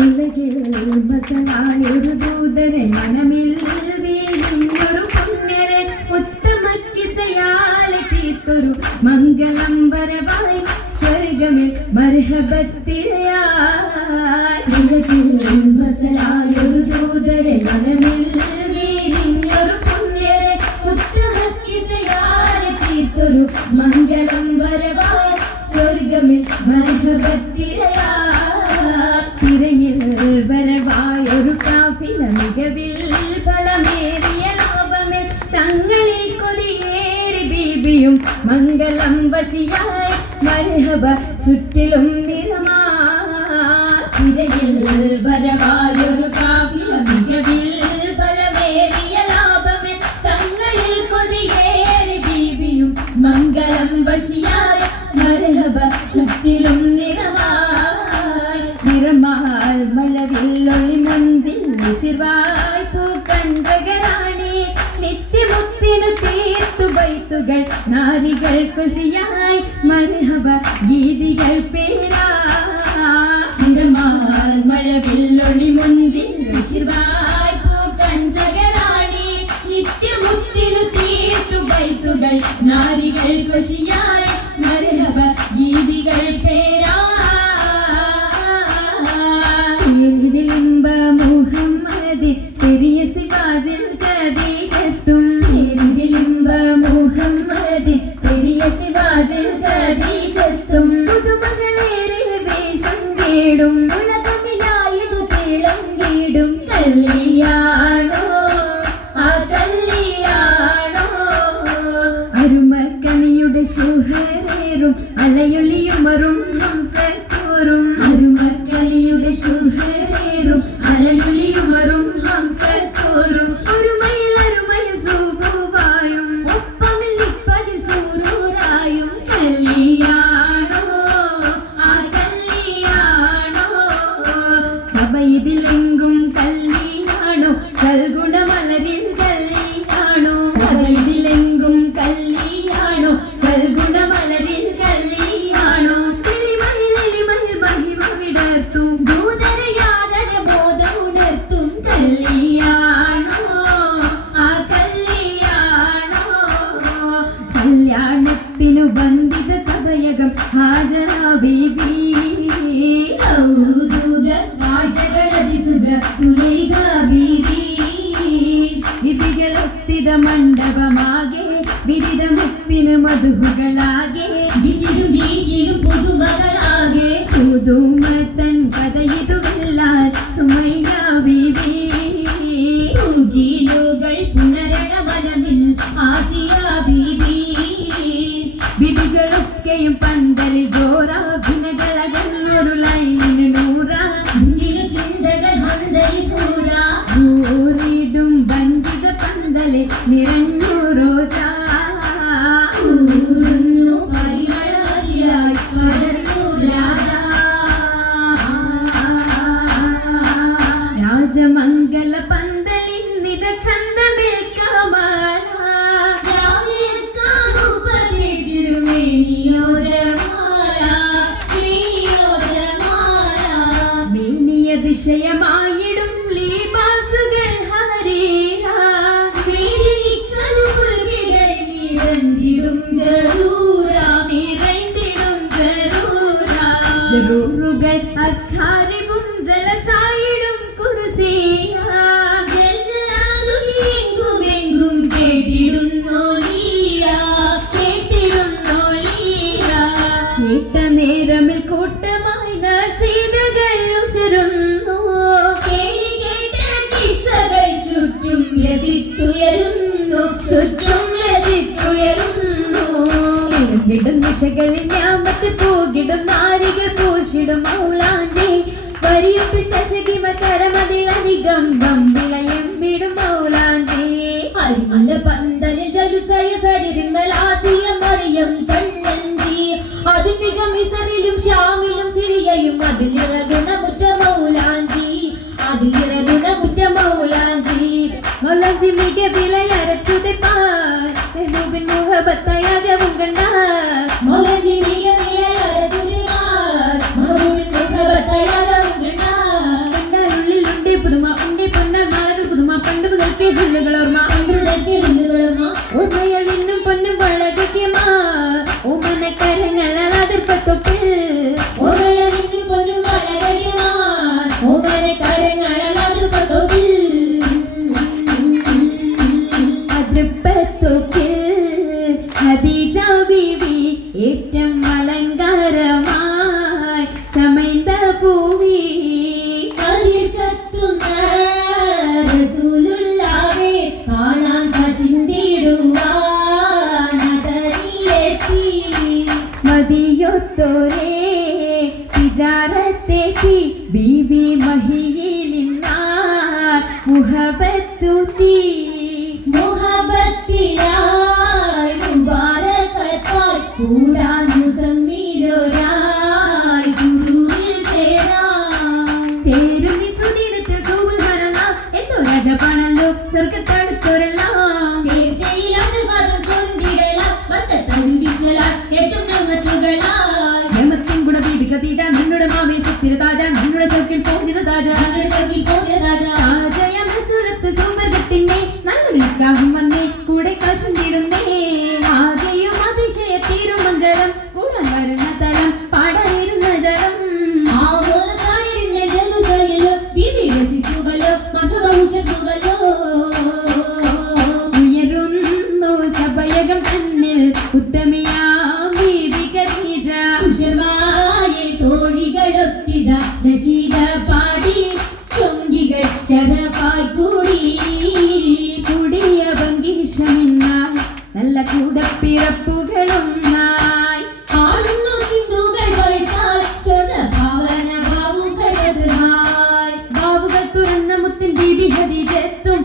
ഉലകിൽ മസലായൊരു ദൂതരെ മനമിൽ വീഴുന്നൊരു പുണ്യരെ ഉത്തമക്കിസയാലെ തീർത്തൊരു മംഗളം വരവായി സ്വർഗമിൽ മർഹബത്തിരയായി. ഉലകിൽ മസലായൊരു ദൂതരെ മനമിൽ വീഴുന്നൊരു പുണ്യരെ ഉത്തമക്കിസയാലെ തീർത്തൊരു മംഗളം വരവായി സ്വർഗമിൽ മർഹബത്തിരയായി. തിരയിൽ വരവായൊരു കാഫില മികവിൽ ഫലമേറിയ ലാഭമിൽ തങ്ങളിൽ കൊതിയേറി ബീബിയും മംഗളം വശിയായി മർഹബ ചുറ്റിലും നിറമായി. തിരയിൽ വരവായൊരു കാഫില മികവിൽ ഫലമേറിയ ലാഭമിൽ തങ്ങളിൽ കൊതിയേറി ബീബിയും മംഗളം വശിയായി മർഹബ ചുറ്റിലും നിറമായി. നിറമാൽ മഴവില്ലൊളി മഞ്ചിൽ വിശിർവായി പൂക്കണ്ടകരാണി നിത്യമുത്തിനു തീർത്തു ബൈത്തുകൾ നാരികൾ ഖുശിയായി മർഹബ ഗീതികൾ പേരായി. നിറമാൽ മഴവില്ലൊളി മഞ്ചിൽ വിശിർവായി പൂക്കണ്ടകരാണി നിത്യമുത്തിനു തീർത്തു ബൈത്തുകൾ നാരികൾ ഖുശിയായി മർഹബ ഗീതികൾ പേരായി. മുഹമ്മദ് പെരിയ സിവാജിൽ ഖദീജത്തും മുഹമ്മദ് പെരിയ സിവാജിൽ ഖദീജത്തും പുതുമകളേറെ വേഷം കേടും ഉലകമിലായതു തിളങ്ങിടും കല്യാണോ ആ കല്യാണോ. അരുമക്കനിയുടെ ശുഹരേറും അലയൊളിയുമറും ഹംസത്തോറും അരുമക്കനിയുടെ ശുഹരേറും അലയൊളിയുമറും ഹംസത്തോറും ഒരു മയിൽ സൂഫുവായും ഒപ്പമിൽ നിപ്പതിൽ സൂരൂരായും കല്യാണോ ആ കല്യാണോ. സഭയിതിലെങ്കും കല്യാണോ സൽഗുണമലരിൽ കല്യാണോ. സഭയിതിലെങ്കും കല്യാണോ സൽഗുണമലരിൽ കല്യാണോ. മഹിമ വിടർത്തും ദൂതരയാതര ബോധമുണർത്തും കല്യാണോ ആ കല്യാണോ. കല്യാണത്തിനു ബന്ധിത സഭയകം ഹാജരാ ബീബി വിധികളൊത്തിത മണ്ഡപമാകെ വിരിതമുത്തിനു മധുകളാകെ വിശിരുജീയിലും പുതുമകളാകെ പുതുമത്തൻ കഥയിതുവെല്ലാൽ സുമയ്യ ബീബി ൂകൾ പുനരണവനമിൽ ആസിയ ബീബി. വിധികളൊക്കെയും പന്തലിൽ ഘോരാഭിനകളകന്നൊരു ലൈനിന് നൂറ ചിന്തകൾ ഹന്തയിൽ പൂര ൂറിടും ബന്ധിത പന്തലിൽ നിറഞ്ഞു റോജ പരിമളായി പടർന്നു രാജ. രാജമംഗല പന്തലിൽ നിത ചന്തമേൽക്കാമാല ദിശയമായിടും ലീബാസുകൾ ഹരീരാ നിറഞ്ഞിടും ജറൂരാ നിറഞ്ഞിടും ജറൂരാ. ജറൂറുകൾ അഖാരിബും ജലസായിടും കുർസിയാ എങ്കും കേട്ടിടുന്നോളിയാ കേട്ടിടുന്നോളിയാ. കേട്ട നേരമിൽ കൂട്ടമായി നസീദകളും ചുരുന്നു കേട്ട കിസ്സകൾ ചുറ്റും രസിത്തുയരുന്നു ചുറ്റും രസിത്തുയരുന്നു. എന്നിടും ദിശകളിൽ ഞാമത്ത് പോകിടും നാരികൾ പൂശിടും മൗലാഞ്ചി വരിയൊപ്പിച്ച ശകിമ കരമതിലധികം ഗംഭിളയും വിടും മൗലാഞ്ചി. അരിമല പന്തലിൽ ജലുസയ സരിമലാസിയ മറിയം തണ്ണഞ്ചി അതിമിക മിസറിലും ഷാമിലും സിറിയയും അതിലിറകുണമുറ്റ മൗലാഞ്ചി അതിലിറകുണമുറ്റ മൗലാഞ്ചി. മൗലാഞ്ചി മിക വിലയരച്ചുതപ്പാർ മുഹബത്തയാകവും കണ്ടാർ. മൗലാഞ്ചി മിക വിലയരച്ചുതപ്പാർ മുഹബത്തയാകവും കണ്ടാർ. പൂവി കതിർ കത്തുന്ന റസൂലുള്ളാഹേ കാണാൻ കശിന്തിടുവാനതറിയെത്തി മദിയൊത്തോരേ തിജാറത്തേക്ക് ബീബി മഹിയിലിന്നാർ മുഹബത്തൂറ്റി മുഹബത്തിലായി മുബാരകത്തായി കൂടാൻ മുസമ്മിലോരായി സുരൂരിൽ ചേരുന്നി സുദിനത്തിൽ സൂബിൽ വരണം എന്തോ രാജപാണല്ലോ സ്വർഗത്തടുത്തോരെല്ലാം തീർച്ചയിൽ ആശീർവാദം കൊണ്ടിടലാം ബന്ധത്തരു വിശലാൽ ഏറ്റവും മറ്റുകളായി യമത്തിൻ ഗുണ ബീബി ഖദീജ നിന്നുടെ മാമേ ശക്തിരതാജ നിന്നുടെ ശൗക്കിൽ പോതിര താജ ജയം റസൂലത്ത് സുവർഗത്തിന്റെ നല്ലൊരു നിക്കാഹും വന്നേ കൂടെ കാശും തീരുന്നേ ആകെയും അതിശയ തീരും മംഗളം കൂടാൻ വരുന്ന തലം പാടാനിരുന്ന ജലം ഉയരുന്നു സഭയകം തന്നിൽ ഉത്തമയാം ബീബി ഖദീജ ഉഷവായെ തോഴികളൊത്തിത നശീദ പാടി ചൊങ്കികൾ ചരവായി കൂടി കൂടിയ ഭംഗീഷമിന്ന നല്ല കൂടപ്പിറപ്പുകളൊന്നായി ആളുന്നു സിന്ധുകൾ വൈത്താൽ സ്വതഭാവന ബാവുകളെതിരായി ബാവുകൾ തുറന്ന മുത്തിൻ ബീബി ഖദീജത്തും